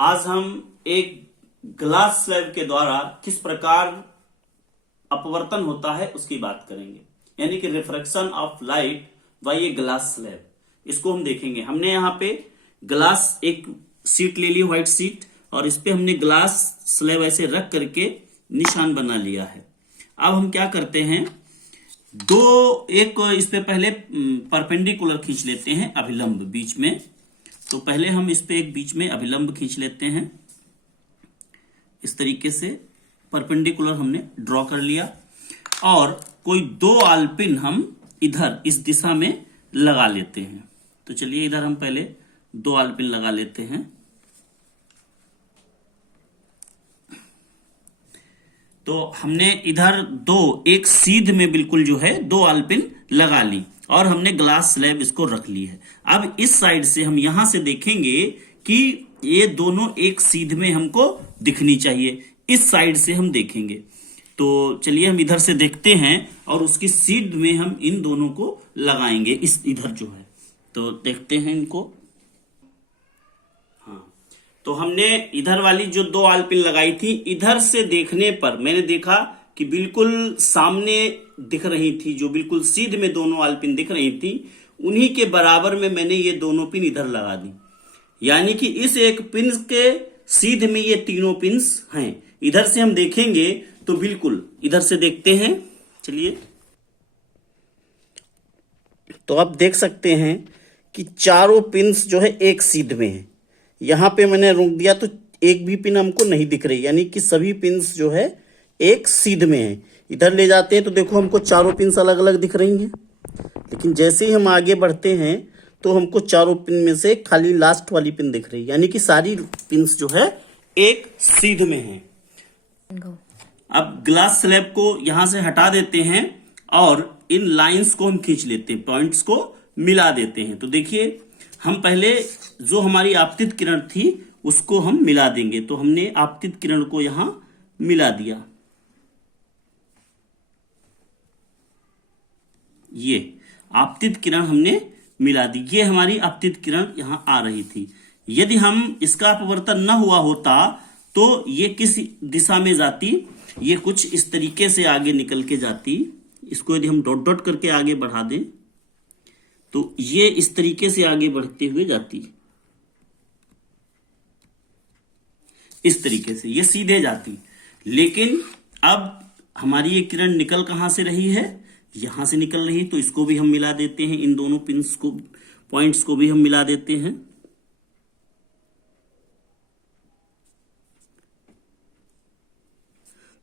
आज हम एक ग्लास स्लैब के द्वारा किस प्रकार अपवर्तन होता है उसकी बात करेंगे, यानी कि refraction of light by a glass slab. इसको हम देखेंगे। हमने यहाँ पे ग्लास एक सीट ले ली, व्हाइट सीट, और इस पे हमने ग्लास स्लैब ऐसे रख करके निशान बना लिया है। अब हम क्या करते हैं, एक इस पे पहले परपेंडिकुलर खींच लेते हैं, अभिलंब बीच में। तो पहले हम इस पे एक बीच में अभिलंब खींच लेते हैं। इस तरीके से परपेंडिकुलर हमने ड्रॉ कर लिया, और कोई दो आलपिन हम इधर इस दिशा में लगा लेते हैं। तो चलिए इधर हम पहले दो आलपिन लगा लेते हैं। तो हमने इधर एक सीध में बिल्कुल जो है दो आलपिन लगा ली, और हमने ग्लास स्लैब इसको रख ली है। अब इस साइड से हम यहां से देखेंगे कि ये दोनों एक सीध में हमको दिखनी चाहिए। इस साइड से हम देखेंगे। तो चलिए हम इधर से देखते हैं, और उसकी सीध में हम इन दोनों को लगाएंगे। इस इधर जो है, तो देखते हैं इनको। हाँ, तो हमने इधर वाली जो दो आलपिन लगाई थी, इधर से देखने पर मैंने देखा कि बिल्कुल सामने दिख रही थी, जो बिल्कुल सीध में दोनों आलपिन दिख रही थी, उन्हीं के बराबर में मैंने ये दोनों पिन इधर लगा दी। यानी कि इस एक पिन के सीध में ये तीनों पिन्स हैं। इधर से हम देखेंगे तो बिल्कुल इधर से देखते हैं। चलिए, तो आप देख सकते हैं कि चारों पिन्स जो है एक सीध में है। यहां पे मैंने रोक दिया तो एक भी पिन हमको नहीं दिख रही, यानी कि सभी पिन्स जो है एक सीध में है। इधर ले जाते हैं तो देखो हमको चारों पिन्स अलग अलग दिख रही हैं, लेकिन जैसे ही हम आगे बढ़ते हैं तो हमको चारों पिन में से खाली लास्ट वाली पिन दिख रही है, यानी कि सारी पिन्स जो है एक सीध में है। अब ग्लास स्लैब को यहां से हटा देते हैं, और इन लाइंस को हम खींच लेते हैं, पॉइंट्स को मिला देते हैं। तो देखिए, हम पहले जो हमारी आपतित किरण थी उसको हम मिला देंगे। तो हमने आपतित किरण को यहां मिला दिया। ये आपतित किरण हमने मिला दी। ये हमारी आपतित किरण यहां आ रही थी। यदि हम इसका अपवर्तन न हुआ होता तो ये किस दिशा में जाती, ये कुछ इस तरीके से आगे निकल के जाती। इसको यदि हम डॉट डॉट करके आगे बढ़ा दें तो ये इस तरीके से आगे बढ़ते हुए जाती, इस तरीके से ये सीधे जाती। लेकिन अब हमारी ये किरण निकल कहां से रही है, यहां से निकल रही। तो इसको भी हम मिला देते हैं, इन दोनों पिंस को, पॉइंट्स को भी हम मिला देते हैं।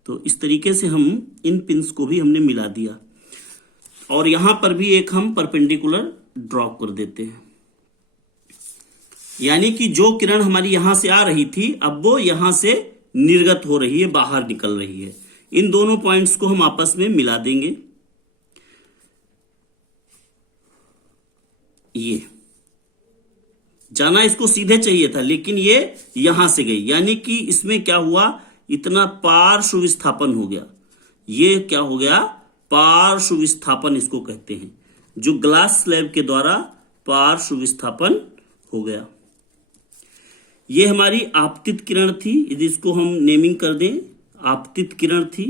तो इस तरीके से हम इन पिंस को भी हमने मिला दिया, और यहां पर भी एक हम परपेंडिकुलर ड्रॉ कर देते हैं। यानी कि जो किरण हमारी यहां से आ रही थी, अब वो यहां से निर्गत हो रही है, बाहर निकल रही है। इन दोनों पॉइंट्स को हम आपस में मिला देंगे। ये जाना इसको सीधे चाहिए था, लेकिन ये यहां से गई, यानी कि इसमें क्या हुआ, इतना पार्श्व विस्थापन हो गया। ये क्या हो गया, पार्श्व विस्थापन इसको कहते हैं, जो ग्लास स्लैब के द्वारा पार्श्व विस्थापन हो गया। ये हमारी आपतित किरण थी। यदि इसको हम नेमिंग कर दें, आपतित किरण थी।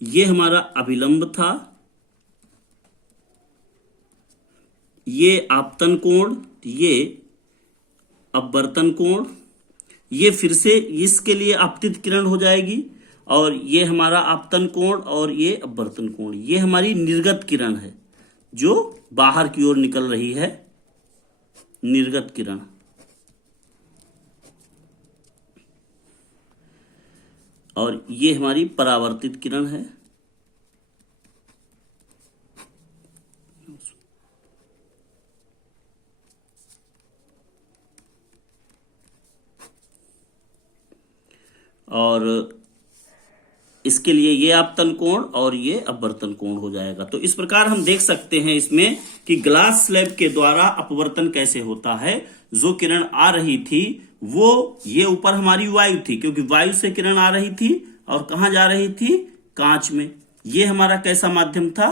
ये हमारा अभिलंब था। ये आपतन कोण, ये अपवर्तन कोण। ये फिर से इसके लिए आपतित किरण हो जाएगी, और ये हमारा आपतन कोण, और ये अपवर्तन कोण। ये हमारी निर्गत किरण है, जो बाहर की ओर निकल रही है, निर्गत किरण। और ये हमारी परावर्तित किरण है। और इसके लिए ये आपतन कोण और ये अपवर्तन कोण हो जाएगा। तो इस प्रकार हम देख सकते हैं इसमें कि ग्लास स्लैब के द्वारा अपवर्तन कैसे होता है। जो किरण आ रही थी वो ये ऊपर हमारी वायु थी, क्योंकि वायु से किरण आ रही थी, और कहां जा रही थी, कांच में। ये हमारा कैसा माध्यम था,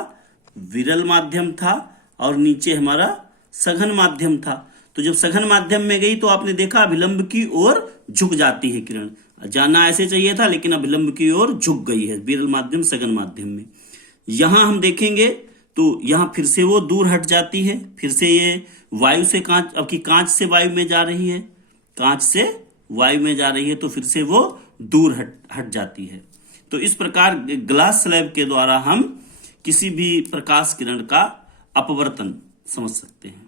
विरल माध्यम था, और नीचे हमारा सघन माध्यम था। तो जब सघन माध्यम में गई तो आपने देखा अभिलंब की ओर झुक जाती है किरण। जाना ऐसे चाहिए था लेकिन अभिलंब की ओर झुक गई है विरल माध्यम सघन माध्यम में। यहां हम देखेंगे तो यहां फिर से वो दूर हट जाती है, फिर से ये वायु से कांच, अब की कांच से वायु में जा रही है, कांच से वायु में जा रही है तो फिर से वो दूर हट जाती है। तो इस प्रकार ग्लास स्लैब के द्वारा हम किसी भी प्रकाश किरण का अपवर्तन समझ सकते हैं।